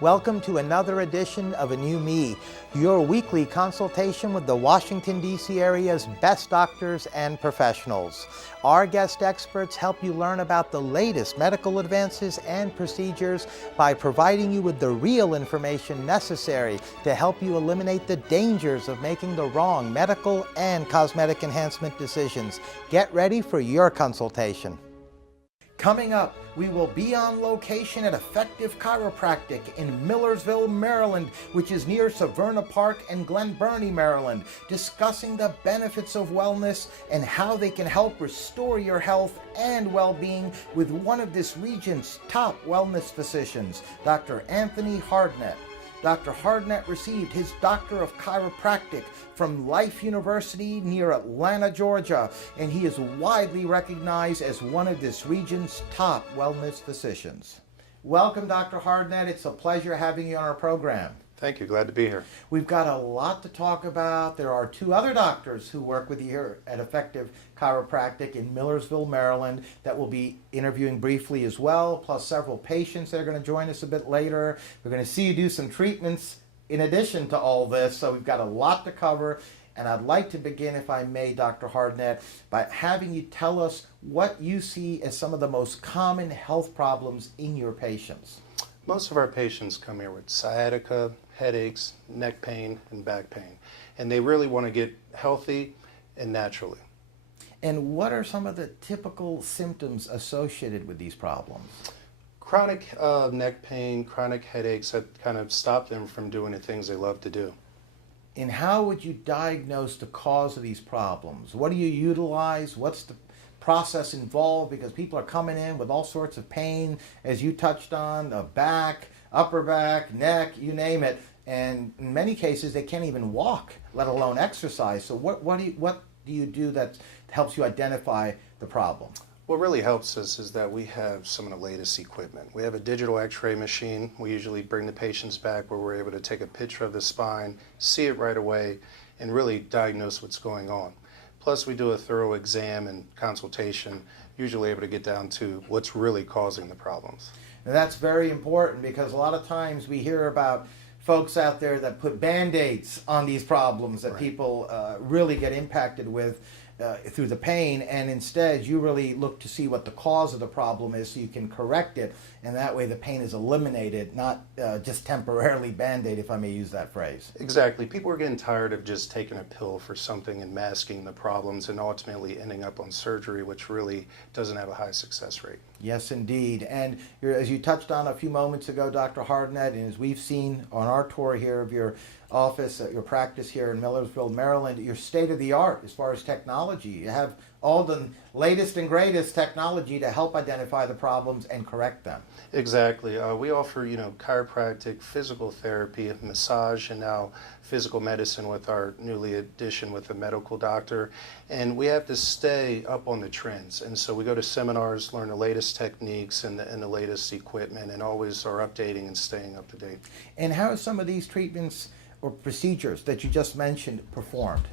Welcome to another edition of A New Me, your weekly consultation with the Washington, D.C. area's best doctors and professionals. Our guest experts help you learn about the latest medical advances and procedures by providing you with the real information necessary to help you eliminate the dangers of making the wrong medical and cosmetic enhancement decisions. Get ready for your consultation. Coming up, we will be on location at Effective Chiropractic in Millersville, Maryland, which is near Severna Park and Glen Burnie, Maryland, discussing the benefits of wellness and how they can help restore your health and well-being with one of this region's top wellness physicians, Dr. Anthony Hardnett. Dr. Hardnett received his Doctor of Chiropractic from Life University near Atlanta, Georgia, and he is widely recognized as one of this region's top wellness physicians. Welcome, Dr. Hardnett. It's a pleasure having you on our program. Thank you. Glad to be here. We've got a lot to talk about. There are two other doctors who work with you here at Effective Chiropractic in Millersville, Maryland, that we'll be interviewing briefly as well, plus several patients that are going to join us a bit later. We're going to see you do some treatments in addition to all this, so we've got a lot to cover. And I'd like to begin, if I may, Dr. Hardnett, by having you tell us what you see as some of the most common health problems in your patients. Most of our patients come here with sciatica, headaches, neck pain, and back pain. And they really want to get healthy and naturally. And what are some of the typical symptoms associated with these problems? Chronic neck pain, chronic headaches that kind of stop them from doing the things they love to do. And how would you diagnose the cause of these problems? What do you utilize? What's the process involved? Because people are coming in with all sorts of pain, as you touched on, the back, upper back, neck, you name it. And in many cases, they can't even walk, let alone exercise. So what do you do that helps you identify the problem? What really helps us is that we have some of the latest equipment. We have a digital x-ray machine. We usually bring the patients back where we're able to take a picture of the spine, see it right away, and really diagnose what's going on. Plus, we do a thorough exam and consultation, usually able to get down to what's really causing the problems. And that's very important because a lot of times we hear about folks out there that put Band-Aids on these problems that people really get impacted with through the pain, and instead you really look to see what the cause of the problem is so you can correct it, and that way the pain is eliminated, not just temporarily Band-Aid, if I may use that phrase. Exactly. People are getting tired of just taking a pill for something and masking the problems and ultimately ending up on surgery, which really doesn't have a high success rate. Yes, indeed. And as you touched on a few moments ago, Dr. Hardnett, and as we've seen on our tour here of your office, your practice here in Millersville, Maryland, you're state-of-the-art as far as technology. You have all the latest and greatest technology to help identify the problems and correct them. Exactly. We offer, chiropractic, physical therapy, massage, and now physical medicine with our newly addition with a medical doctor. And we have to stay up on the trends. And so we go to seminars, learn the latest techniques and the latest equipment, and always are updating and staying up to date. And how are some of these treatments or procedures that you just mentioned performed?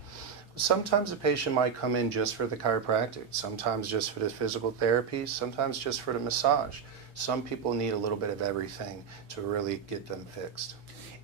Sometimes a patient might come in just for the chiropractic, sometimes just for the physical therapy, sometimes just for the massage. Some people need a little bit of everything to really get them fixed.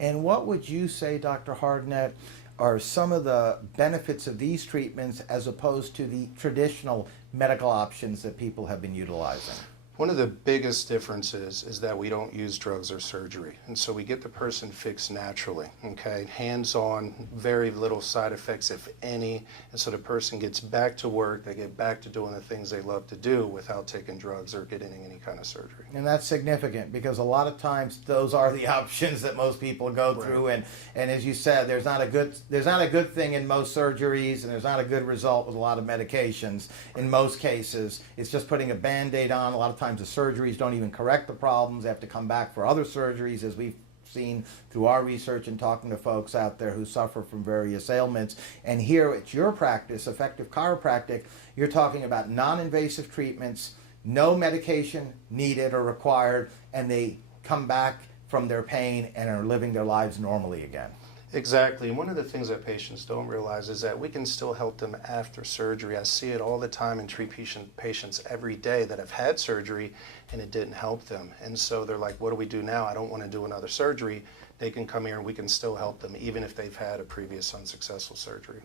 And what would you say, Dr. Hardnett, are some of the benefits of these treatments as opposed to the traditional medical options that people have been utilizing? One of the biggest differences is that we don't use drugs or surgery, and so we get the person fixed naturally, okay? Hands-on, very little side effects, if any, and so the person gets back to work, they get back to doing the things they love to do without taking drugs or getting any kind of surgery. And that's significant because a lot of times those are the options that most people go through, and as you said, there's not a good thing in most surgeries, and there's not a good result with a lot of medications in most cases. It's just putting a Band-Aid on. A lot of times the surgeries don't even correct the problems. They have to come back for other surgeries, as we've seen through our research and talking to folks out there who suffer from various ailments. And here at your practice, Effective Chiropractic, you're talking about non-invasive treatments, no medication needed or required, and they come back from their pain and are living their lives normally again. Exactly. And one of the things that patients don't realize is that we can still help them after surgery. I see it all the time and treat patients every day that have had surgery and it didn't help them. And so they're like, what do we do now? I don't want to do another surgery. They can come here and we can still help them even if they've had a previous unsuccessful surgery.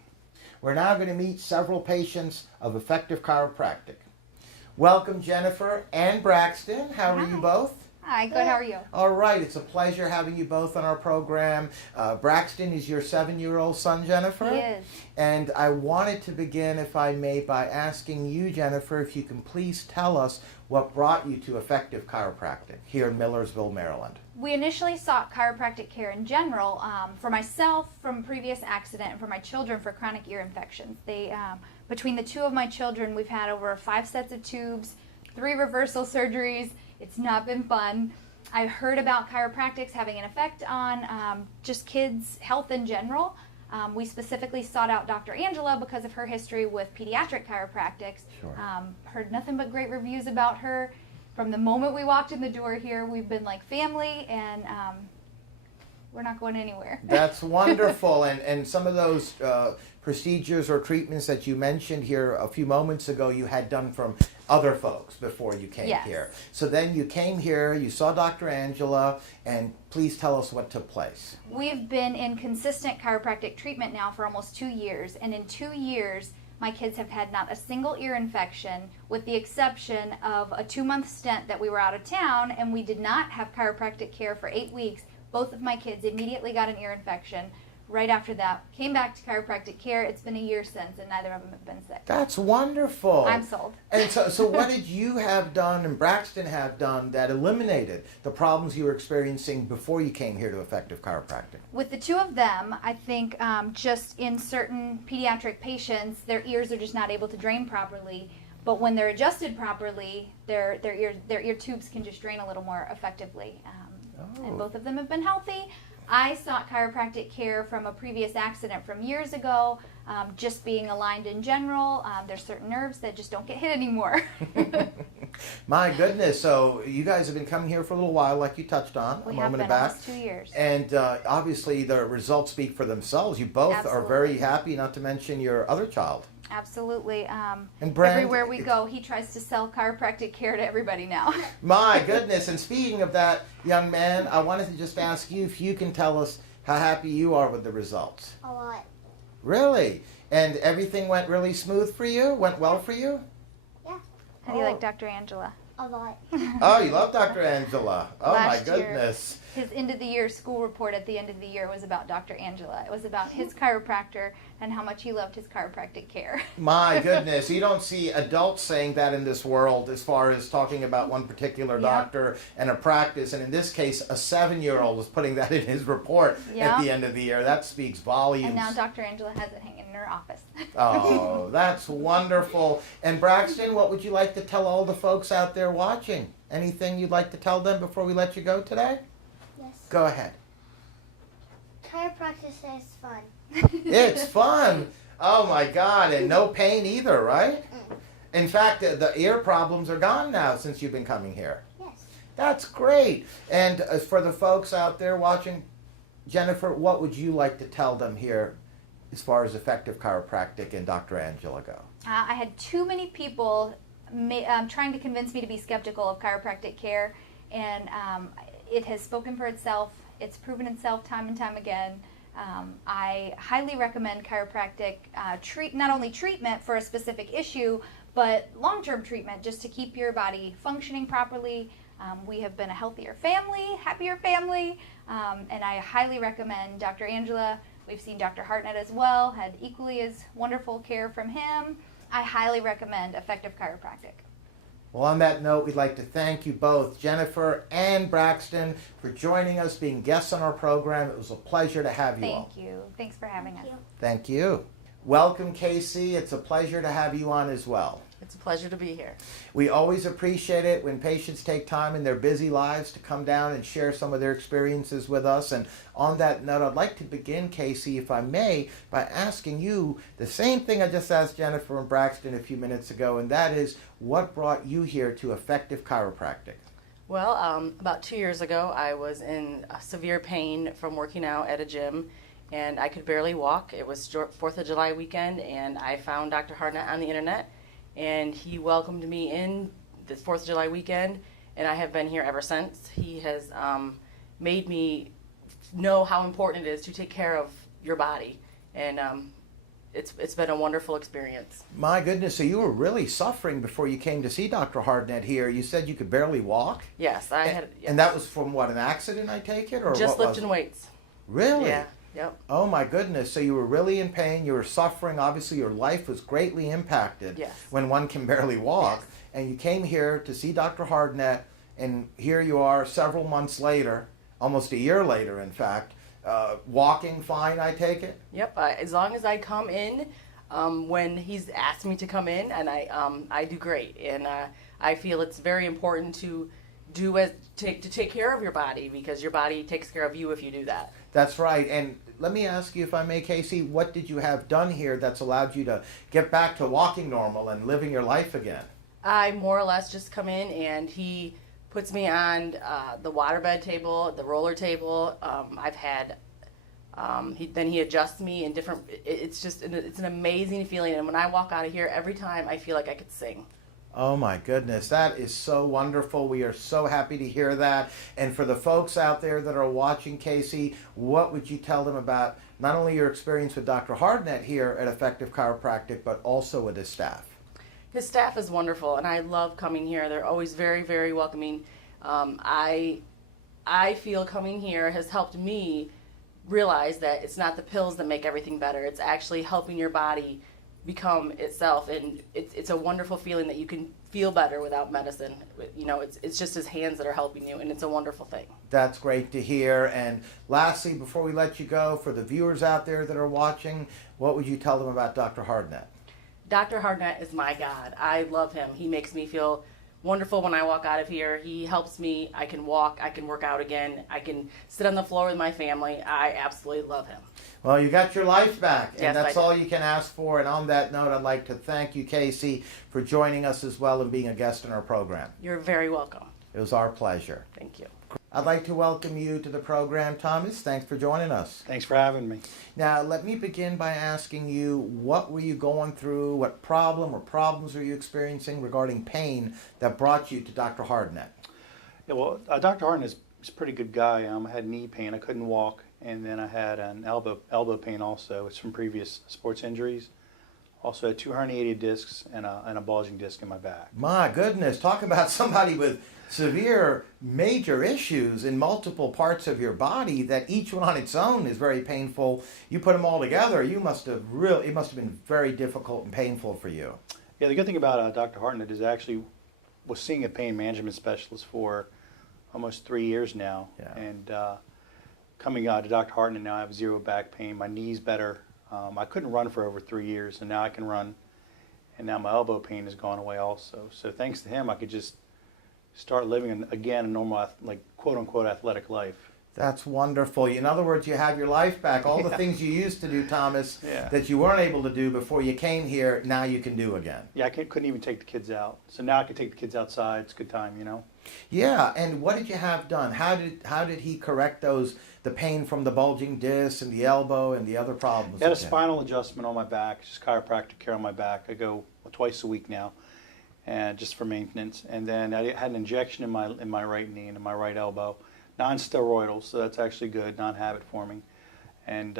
We're now going to meet several patients of Effective Chiropractic. Welcome, Jennifer and Braxton. How are you both? Hi, good. How are you? All right. It's a pleasure having you both on our program. Braxton is your 7-year-old son, Jennifer? He is. And I wanted to begin, if I may, by asking you, Jennifer, if you can please tell us what brought you to Effective Chiropractic here in Millersville, Maryland. We initially sought chiropractic care in general for myself from previous accident and for my children for chronic ear infections. Between the two of my children, we've had over 5 sets of tubes, 3 reversal surgeries. It's not been fun. I heard about chiropractics having an effect on just kids' health in general. We specifically sought out Dr. Angela because of her history with pediatric chiropractics. Sure. Heard nothing but great reviews about her. From the moment we walked in the door here, we've been like family, and we're not going anywhere. That's wonderful. And some of those procedures or treatments that you mentioned here a few moments ago, you had done from other folks before you came Yes. here. So then you came here, you saw Dr. Angela, and please tell us what took place. We've been in consistent chiropractic treatment now for almost 2 years, and in 2 years, my kids have had not a single ear infection, with the exception of a 2-month stint that we were out of town, and we did not have chiropractic care for 8 weeks. Both of my kids immediately got an ear infection. Right after that, came back to chiropractic care. It's been a year since, and neither of them have been sick. That's wonderful. I'm sold. And so what did you have done and Braxton have done that eliminated the problems you were experiencing before you came here to Effective Chiropractic? With the two of them, I think just in certain pediatric patients, their ears are just not able to drain properly. But when they're adjusted properly, their ear tubes can just drain a little more effectively. And both of them have been healthy. I sought chiropractic care from a previous accident from years ago, just being aligned in general. There's certain nerves that just don't get hit anymore. My goodness. So you guys have been coming here for a little while, like you touched on a moment back. Almost 2 years. And obviously the results speak for themselves. You both are very happy, not to mention your other child. Absolutely. And Brand, everywhere we go, he tries to sell chiropractic care to everybody now. My goodness. And speaking of that, young man, I wanted to just ask you if you can tell us how happy you are with the results. A lot. Really? And everything went really smooth for you? Went well for you? Yeah. How do you like Dr. Angela? A lot. Oh, you love Dr. Angela. Oh, Last my goodness. His end of the year school report at the end of the year was about Dr. Angela. It was about his chiropractor and how much he loved his chiropractic care. My goodness. You don't see adults saying that in this world as far as talking about one particular doctor and a practice. And in this case, a 7-year-old was putting that in his report at the end of the year. That speaks volumes. And now Dr. Angela has it hanging in her office. Oh, that's wonderful. And Braxton, what would you like to tell all the folks out there watching? Anything you'd like to tell them before we let you go today? Yes. Go ahead. Chiropractic is fun. It's fun. Oh my God, and no pain either, right? In fact, the ear problems are gone now since you've been coming here. Yes. That's great. And for the folks out there watching, Jennifer, what would you like to tell them here as far as Effective Chiropractic and Dr. Angela go? I had too many people trying to convince me to be skeptical of chiropractic care, and it has spoken for itself. It's proven itself time and time again. I highly recommend chiropractic not only treatment for a specific issue, but long-term treatment just to keep your body functioning properly. We have been a healthier family, happier family, and I highly recommend Dr. Angela. We've seen Dr. Hardnett as well, had equally as wonderful care from him. I highly recommend Effective Chiropractic. Well, on that note, we'd like to thank you both, Jennifer and Braxton, for joining us, being guests on our program. It was a pleasure to have you all. Thank you. Thanks for having us. Thank you. Welcome, Casey. It's a pleasure to have you on as well. It's a pleasure to be here. We always appreciate it when patients take time in their busy lives to come down and share some of their experiences with us. And on that note, I'd like to begin, Casey, if I may, by asking you the same thing I just asked Jennifer and Braxton a few minutes ago, and that is, what brought you here to Effective Chiropractic? Well, about 2 years ago, I was in severe pain from working out at a gym, and I could barely walk. It was 4th of July weekend, and I found Dr. Hardnett on the internet, and he welcomed me in the 4th of July weekend, and I have been here ever since. He has made me know how important it is to take care of your body, and it's been a wonderful experience. My goodness, so you were really suffering before you came to see Dr. Hardnett here. You said you could barely walk? Yes, I had. Yes. And that was from what, an accident, I take it? Or just what lifting weights. Really? Yeah, yep. Oh my goodness, so you were really in pain, you were suffering, obviously your life was greatly impacted Yes. when one can barely walk. Yes. And you came here to see Dr. Hardnett, and here you are several months later, almost a year later in fact, walking fine, I take it? Yep, as long as I come in when he's asked me to come in, and I do great. And I feel it's very important to take care of your body, because your body takes care of you if you do that. That's right. And let me ask you, if I may, Casey, what did you have done here that's allowed you to get back to walking normal and living your life again? I more or less just come in, and he puts me on the waterbed table, the roller table. I've had he adjusts me in different. It's an amazing feeling, and when I walk out of here, every time I feel like I could sing. Oh my goodness, that is so wonderful. We are so happy to hear that. And for the folks out there that are watching, Casey, what would you tell them about not only your experience with Dr. Hardnett here at Effective Chiropractic, but also with his staff? His staff is wonderful, and I love coming here. They're always very, very welcoming. I feel coming here has helped me realize that it's not the pills that make everything better. It's actually helping your body become itself, and it's a wonderful feeling that you can feel better without medicine. You know, it's just his hands that are helping you, and it's a wonderful thing. That's great to hear. And lastly, before we let you go, for the viewers out there that are watching, what would you tell them about Dr. Hardnett? Dr. Hardnett is my God. I love him. He makes me feel wonderful when I walk out of here. He helps me. I can walk. I can work out again. I can sit on the floor with my family. I absolutely love him. Well, you got your life back, and Yes, that's I all did. you can ask for. And on that note, I'd like to thank you, Casey, for joining us as well and being a guest in our program. You're very welcome. It was our pleasure. Thank you. I'd like to welcome you to the program, Thomas. Thanks for joining us. Thanks for having me. Now, let me begin by asking you, what were you going through? What problem or problems were you experiencing regarding pain that brought you to Dr. Hardnett? Yeah, well, Dr. Hardnett is a pretty good guy. I had knee pain. I couldn't walk. And then I had an elbow pain also. It's from previous sports injuries. Also had 2 herniated discs and a bulging disc in my back. My goodness, talk about somebody with severe major issues in multiple parts of your body that each one on its own is very painful. You put them all together, it must have been very difficult and painful for you. Yeah, the good thing about Dr. Hardnett is I actually was seeing a pain management specialist for almost 3 years now. Yeah. And coming to Dr. Hardnett now, I have 0 back pain. My knee's better. I couldn't run for over 3 years, and now I can run. And now my elbow pain has gone away also. So thanks to him, I could just start living again a normal, like, quote-unquote athletic life. That's wonderful. In other words, you have your life back. All the things you used to do, Thomas, that you weren't able to do before you came here, now you can do again. Yeah, I couldn't even take the kids out. So now I can take the kids outside. It's a good time, you know? Yeah, and what did you have done? How did he correct the pain from the bulging disc and the elbow and the other problems? I had a spinal adjustment on my back, just chiropractic care on my back. I go twice a week now, and just for maintenance. And then I had an injection in my right knee and in my right elbow, non-steroidal, so that's actually good, non-habit forming. And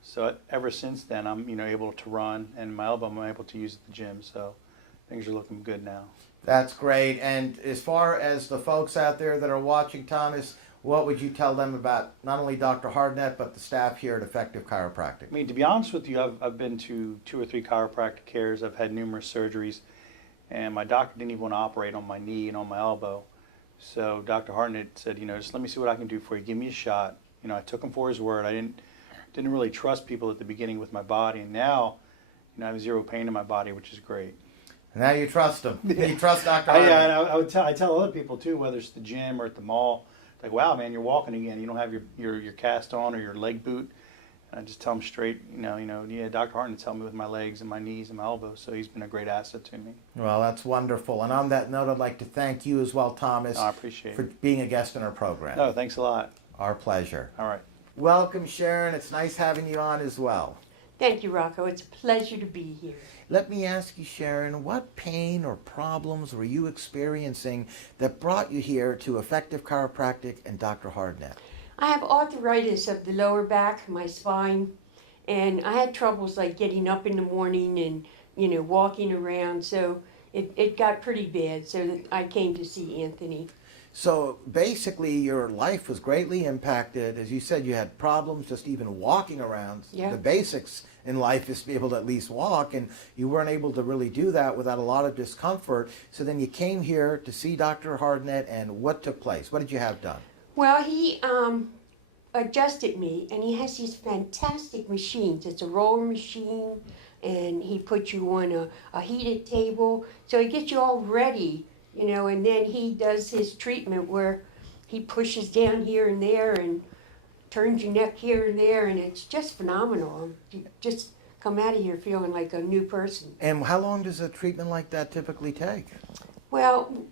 so ever since then, I'm able to run, and my elbow I'm able to use at the gym. So things are looking good now. That's great. And as far as the folks out there that are watching, Thomas, what would you tell them about not only Dr. Hardnett, but the staff here at Effective Chiropractic? I mean, to be honest with you, I've been to 2 or 3 chiropractic cares. I've had numerous surgeries, and my doctor didn't even want to operate on my knee and on my elbow. So Dr. Hardnett said, just let me see what I can do for you. Give me a shot. I took him for his word. I didn't really trust people at the beginning with my body, and now, I have 0 pain in my body, which is great. Now you trust him. You trust Dr. Hardnett. Yeah, and I tell other people too, whether it's the gym or at the mall, like, wow, man, you're walking again. You don't have your cast on or your leg boot. And I just tell them straight, yeah, Dr. Hardnett helped me with my legs and my knees and my elbows, so he's been a great asset to me. Well, that's wonderful. And on that note, I'd like to thank you as well, Thomas, I appreciate for being a guest in our program. No, thanks a lot. Our pleasure. All right. Welcome, Sharon. It's nice having you on as well. Thank you, Rocco. It's a pleasure to be here. Let me ask you, Sharon, what pain or problems were you experiencing that brought you here to Effective Chiropractic and Dr. Hardnett? I have arthritis of the lower back, my spine, and I had troubles like getting up in the morning and, walking around. So it got pretty bad, so that I came to see Anthony. So basically your life was greatly impacted. As you said, you had problems just even walking around. Yeah. The basics in life is to be able to at least walk, and you weren't able to really do that without a lot of discomfort. So then you came here to see Dr. Hardnett, and what took place? What did you have done? Well, he adjusted me, and he has these fantastic machines. It's a roller machine, and he puts you on a heated table, so he gets you all ready, and then he does his treatment where he pushes down here and there and turns your neck here and there, and it's just phenomenal. You just come out of here feeling like a new person. And how long does a treatment like that typically take? Well,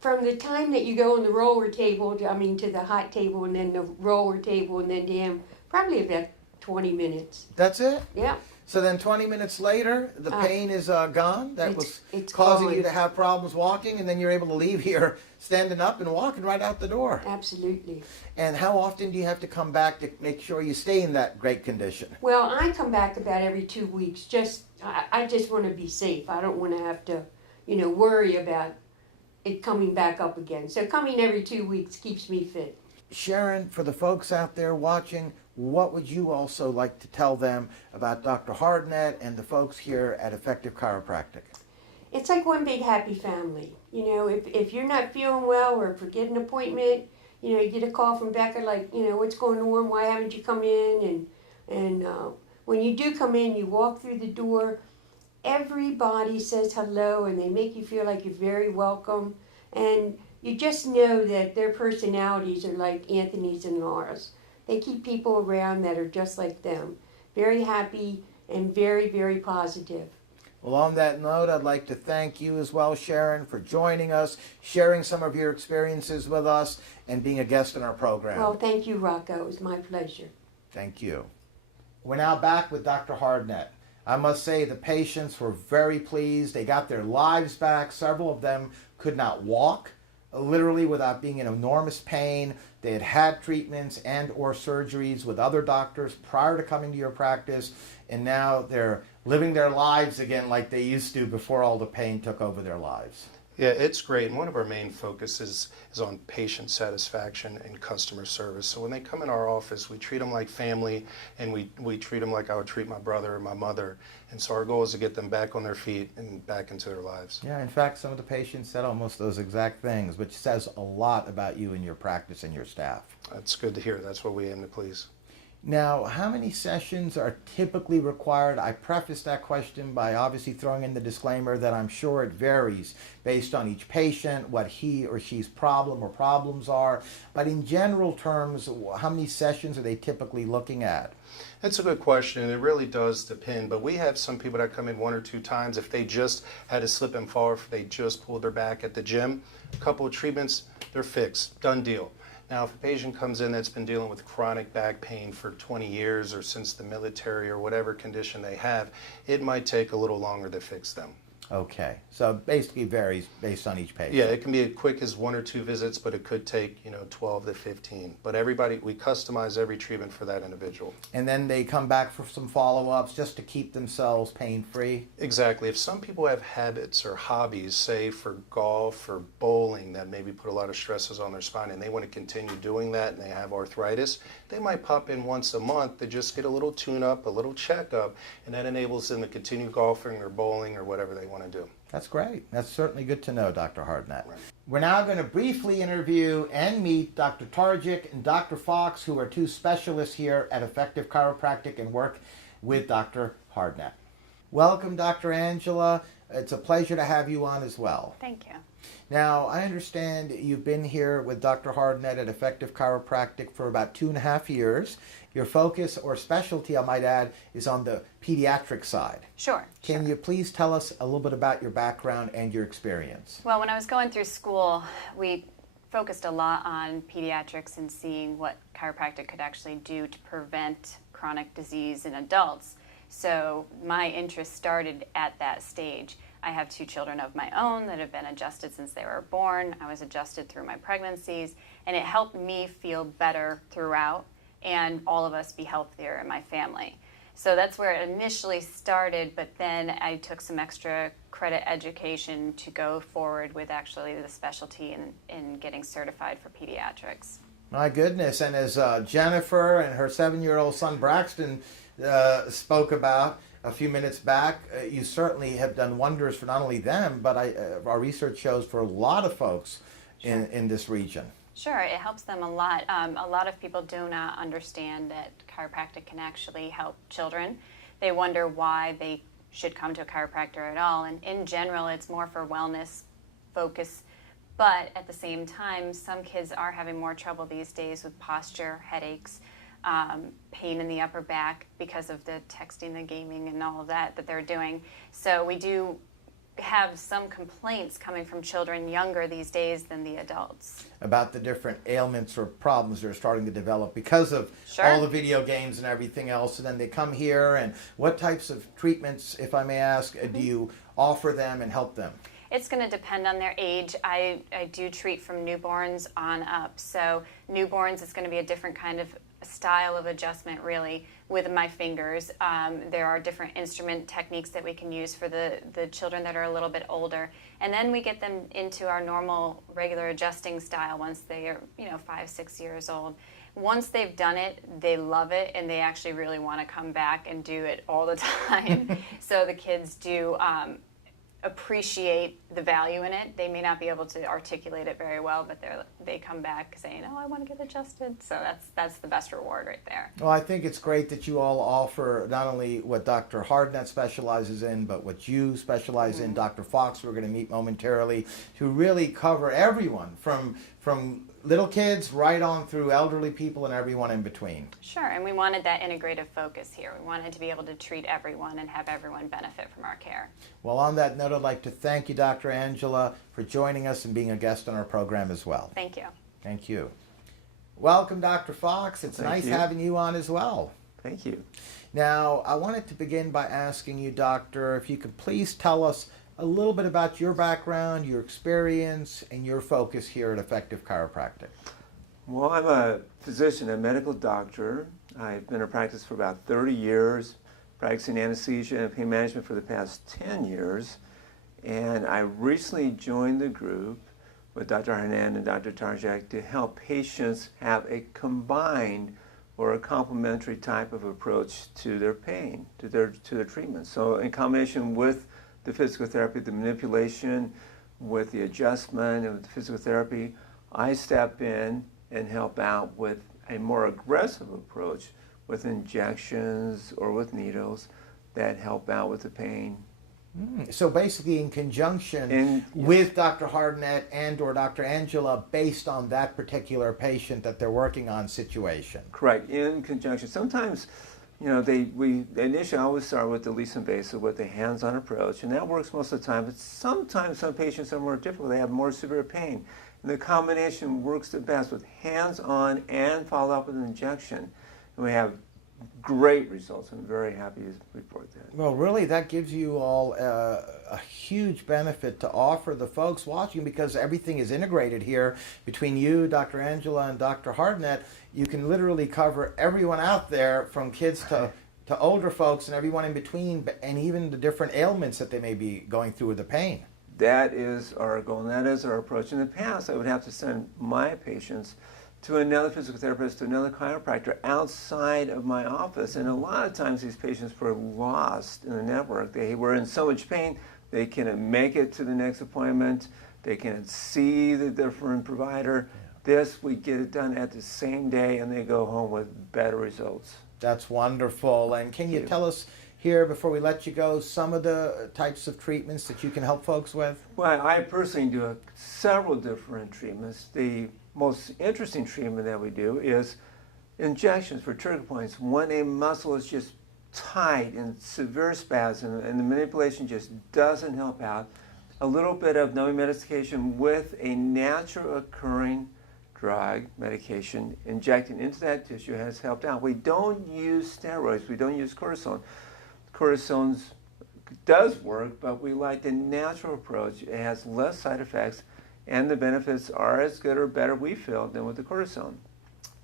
from the time that you go on the roller table, to the hot table, and then the roller table, and then down, probably about 20 minutes. That's it? Yeah. So then 20 minutes later, the pain is gone? That was it's causing gone. you to have problems walking, and then you're able to leave here standing up and walking right out the door. Absolutely. And how often do you have to come back to make sure you stay in that great condition? Well, I come back about every 2 weeks. I just want to be safe. I don't want to have to, worry about it coming back up again. So coming every 2 weeks keeps me fit. Sharon, for the folks out there watching, what would you also like to tell them about Dr. Hardnett and the folks here at Effective Chiropractic? It's like one big happy family. If you're not feeling well or forget an appointment, you get a call from Becca like, what's going on? Why haven't you come in? And when you do come in, you walk through the door. Everybody says hello, and they make you feel like you're very welcome. And you just know that their personalities are like Anthony's and Laura's. They keep people around that are just like them. Very happy and very, very positive. Well, on that note, I'd like to thank you as well, Sharon, for joining us, sharing some of your experiences with us, and being a guest in our program. Well, thank you, Rocco. It was my pleasure. Thank you. We're now back with Dr. Hardnett. I must say the patients were very pleased. They got their lives back. Several of them could not walk, literally without being in enormous pain. They had had treatments and or surgeries with other doctors prior to coming to your practice, and now they're living their lives again like they used to before all the pain took over their lives. Yeah, it's great. And one of our main focuses is on patient satisfaction and customer service. So when they come in our office, we treat them like family, and we treat them like I would treat my brother or my mother. And so our goal is to get them back on their feet and back into their lives. Yeah, in fact, some of the patients said almost those exact things, which says a lot about you and your practice and your staff. That's good to hear. That's what we aim to please. Now, how many sessions are typically required? I preface that question by obviously throwing in the disclaimer that I'm sure it varies based on each patient, what he or she's problem or problems are. But in general terms, how many sessions are they typically looking at? That's a good question, and it really does depend. But we have some people that come in 1 or 2 times. If they just had a slip and fall, if they just pulled their back at the gym, a couple of treatments, they're fixed, done deal. Now, if a patient comes in that's been dealing with chronic back pain for 20 years or since the military or whatever condition they have, it might take a little longer to fix them. Okay, so it basically varies based on each patient. Yeah, it can be as quick as 1 or 2 visits, but it could take 12 to 15. But we customize every treatment for that individual. And then they come back for some follow-ups just to keep themselves pain-free? Exactly. If some people have habits or hobbies, say for golf or bowling, that maybe put a lot of stresses on their spine, and they want to continue doing that, and they have arthritis, they might pop in once a month to just get a little tune-up, a little checkup, and that enables them to continue golfing or bowling or whatever they want to do. That's great. That's certainly good to know, Dr. Hardnett. Right. We're now going to briefly interview and meet Dr. Targic and Dr. Fox, who are 2 specialists here at Effective Chiropractic and work with Dr. Hardnett. Welcome, Dr. Angela. It's a pleasure to have you on as well. Thank you. Now, I understand you've been here with Dr. Hardnett at Effective Chiropractic for about 2.5 years. Your focus or specialty, I might add, is on the pediatric side. Sure. Can you please tell us a little bit about your background and your experience? Well, when I was going through school, we focused a lot on pediatrics and seeing what chiropractic could actually do to prevent chronic disease in adults. So my interest started at that stage. I have 2 children of my own that have been adjusted since they were born. I was adjusted through my pregnancies, and it helped me feel better throughout and all of us be healthier in my family. So that's where it initially started, but then I took some extra credit education to go forward with actually the specialty in getting certified for pediatrics. My goodness, and as Jennifer and her 7-year-old son Braxton spoke about a few minutes back, you certainly have done wonders for not only them, but our research shows for a lot of folks in this region. Sure, it helps them a lot. A lot of people do not understand that chiropractic can actually help children. They wonder why they should come to a chiropractor at all. And in general, it's more for wellness focus. But at the same time, some kids are having more trouble these days with posture, headaches, pain in the upper back because of the texting, the gaming, and all of that they're doing. So we do have some complaints coming from children younger these days than the adults. About the different ailments or problems they're starting to develop because of all the video games and everything else. And then they come here, and what types of treatments, if I may ask, do you offer them and help them? It's going to depend on their age. I do treat from newborns on up. So newborns, it's going to be a different kind of style of adjustment, really, with my fingers. There are different instrument techniques that we can use for the children that are a little bit older. And then we get them into our normal, regular adjusting style once they are, 5, 6 years old. Once they've done it, they love it, and they actually really want to come back and do it all the time. So the kids do appreciate the value in it. They may not be able to articulate it very well, but they come back saying, "Oh, I want to get adjusted." So that's the best reward right there. Well, I think it's great that you all offer not only what Dr. Hardnett specializes in, but what you specialize in, Dr. Fox, we're going to meet momentarily, to really cover everyone from little kids right on through elderly people and everyone in between. Sure, and we wanted that integrative focus here. We wanted to be able to treat everyone and have everyone benefit from our care. Well, on that note, I'd like to thank you, Dr. Angela, for joining us and being a guest on our program as well. Thank you. Thank you. Welcome, Dr. Fox. It's nice having you on as well. Thank you. Now, I wanted to begin by asking you, Doctor, if you could please tell us a little bit about your background, your experience, and your focus here at Effective Chiropractic. Well, I'm a physician, a medical doctor. I've been in practice for about 30 years, practicing anesthesia and pain management for the past 10 years. And I recently joined the group with Dr. Hardnett and Dr. Tarjak to help patients have a combined or a complementary type of approach to their pain, to their treatment. So in combination with the physical therapy, the manipulation, with the adjustment and with the physical therapy, I step in and help out with a more aggressive approach with injections or with needles that help out with the pain. So basically in conjunction with Dr. Hardnett and or Dr. Angela based on that particular patient that they're working on situation. Correct, in conjunction. Sometimes we initially always start with the least invasive, with the hands-on approach, and that works most of the time. But sometimes some patients are more difficult; they have more severe pain, and the combination works the best with hands-on and follow up with an injection. And we have great results. I'm very happy to report that. Well, really, that gives you all a huge benefit to offer the folks watching, because everything is integrated here between you, Dr. Angela, and Dr. Hardnett. You can literally cover everyone out there, from kids to older folks and everyone in between, and even the different ailments that they may be going through with the pain. That is our goal, and that is our approach. In the past, I would have to send my patients to another physical therapist, to another chiropractor outside of my office. And a lot of times these patients were lost in the network. They were in so much pain, they couldn't make it to the next appointment. They can't see the different provider. This, we get it done at the same day, and they go home with better results. That's wonderful. And can you tell us here, before we let you go, some of the types of treatments that you can help folks with? Well, I personally do several different treatments. The most interesting treatment that we do is injections for trigger points. When a muscle is just tight and severe spasm and the manipulation just doesn't help out, a little bit of numbing medication with a natural occurring drug medication injected into that tissue has helped out. We don't use steroids. We don't use cortisone. Cortisone does work, but we like the natural approach. It has less side effects, and the benefits are as good or better, we feel, than with the cortisone.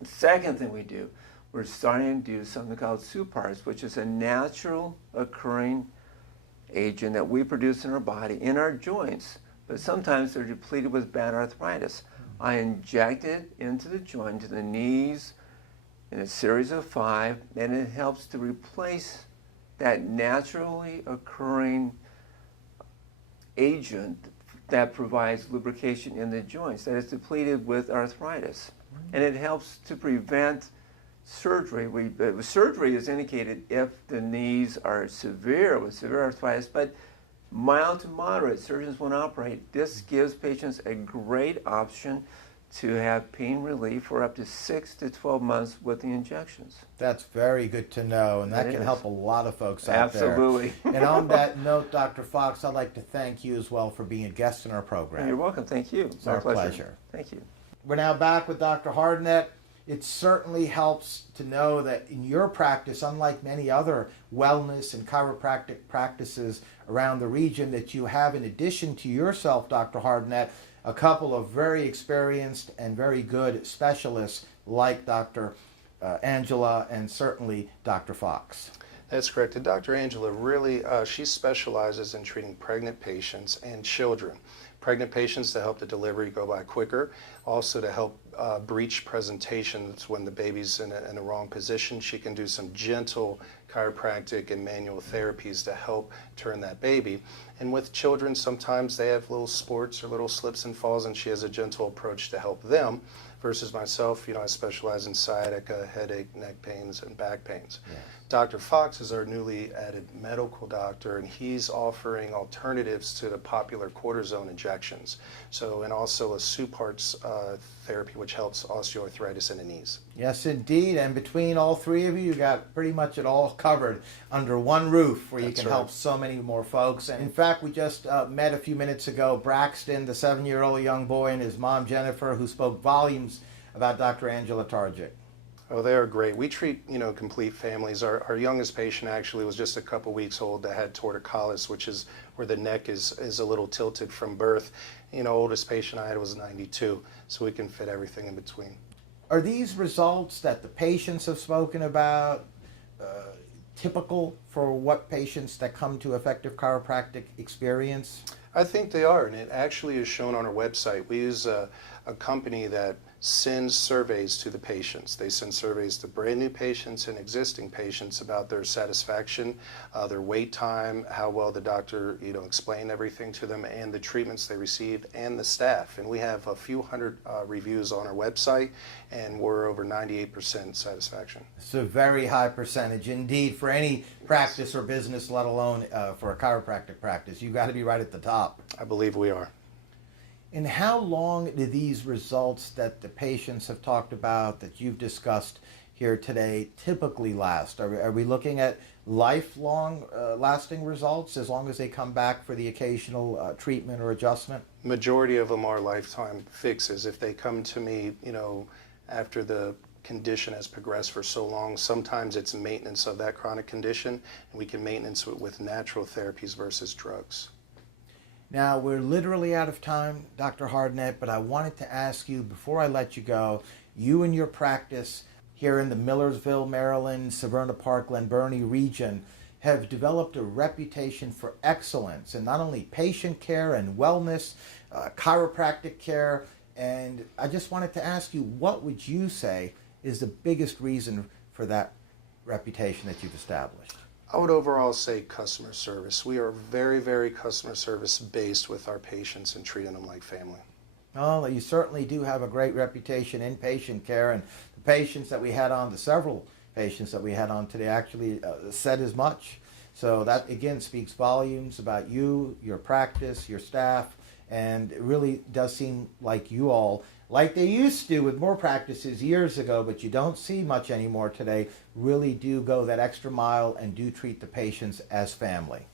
The second thing we do, we're starting to do something called SUPARs, which is a natural occurring agent that we produce in our body, in our joints, but sometimes they're depleted with bad arthritis. I inject it into the joint, to the knees, in a series of 5, and it helps to replace that naturally occurring agent that provides lubrication in the joints that is depleted with arthritis. And it helps to prevent surgery. Surgery is indicated if the knees are severe, with severe arthritis, but mild to moderate, surgeons won't operate. This gives patients a great option to have pain relief for up to 6 to 12 months with the injections. That's very good to know, and that can help a lot of folks out there. Absolutely. And on that note, Dr. Fox, I'd like to thank you as well for being a guest in our program. You're welcome. Thank you. It's our pleasure. Thank you. We're now back with Dr. Hardnett. It certainly helps to know that in your practice, unlike many other wellness and chiropractic practices around the region, that you have, in addition to yourself, Dr. Hardnett, a couple of very experienced and very good specialists like Dr. Angela and certainly Dr. Fox. That's correct. And Dr. Angela really, she specializes in treating pregnant patients and children. Pregnant patients to help the delivery go by quicker, also to help breech presentations when the baby's in the wrong position. She can do some gentle chiropractic and manual therapies to help turn that baby. And with children, sometimes they have little sports or little slips and falls, and she has a gentle approach to help them. Versus myself, I specialize in sciatica, headache, neck pains, and back pains. Yes. Dr. Fox is our newly added medical doctor, and he's offering alternatives to the popular cortisone injections. So, and also a SUPARs therapy, which helps osteoarthritis in the knees. Yes, indeed. And between all three of you, you got pretty much it all covered under one roof where you can help so many more folks. And in fact, we just met a few minutes ago Braxton, the 7-year-old young boy, and his mom, Jennifer, who spoke volumes about Dr. Angela Tarjic. Oh, they are great. We treat, complete families. Our youngest patient actually was just a couple weeks old that had torticollis, which is where the neck is a little tilted from birth. Oldest patient I had was 92, so we can fit everything in between. Are these results that the patients have spoken about typical for what patients that come to effective chiropractic experience? I think they are, and it actually is shown on our website. We use a company that sends surveys to the patients. They send surveys to brand new patients and existing patients about their satisfaction, their wait time, how well the doctor explained everything to them, and the treatments they received, and the staff. And we have a few hundred reviews on our website, and we're over 98% satisfaction. It's a very high percentage indeed for any practice or business, let alone for a chiropractic practice. You've got to be right at the top. I believe we are. And how long do these results that the patients have talked about, that you've discussed here today, typically last? Are we looking at lifelong lasting results as long as they come back for the occasional treatment or adjustment? Majority of them are lifetime fixes. If they come to me, after the condition has progressed for so long, sometimes it's maintenance of that chronic condition, and we can maintenance it with natural therapies versus drugs. Now, we're literally out of time, Dr. Hardnett, but I wanted to ask you, before I let you go, you and your practice here in the Millersville, Maryland, Severna Park, Glen Burnie region have developed a reputation for excellence in not only patient care and wellness, chiropractic care, and I just wanted to ask you, what would you say is the biggest reason for that reputation that you've established? I would overall say customer service. We are very, very customer service based with our patients and treating them like family. Oh, you certainly do have a great reputation in patient care, and the patients that we had on, the several patients that we had on today actually said as much. So that again speaks volumes about you, your practice, your staff, and it really does seem like you all, like they used to with more practices years ago, but you don't see much anymore today, really do go that extra mile and do treat the patients as family.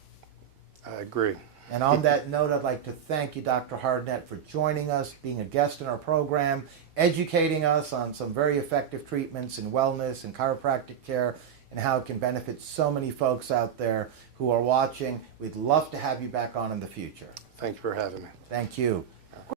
I agree. And on that note, I'd like to thank you, Dr. Hardnett, for joining us, being a guest in our program, educating us on some very effective treatments in wellness and chiropractic care, and how it can benefit so many folks out there who are watching. We'd love to have you back on in the future. Thank you for having me. Thank you.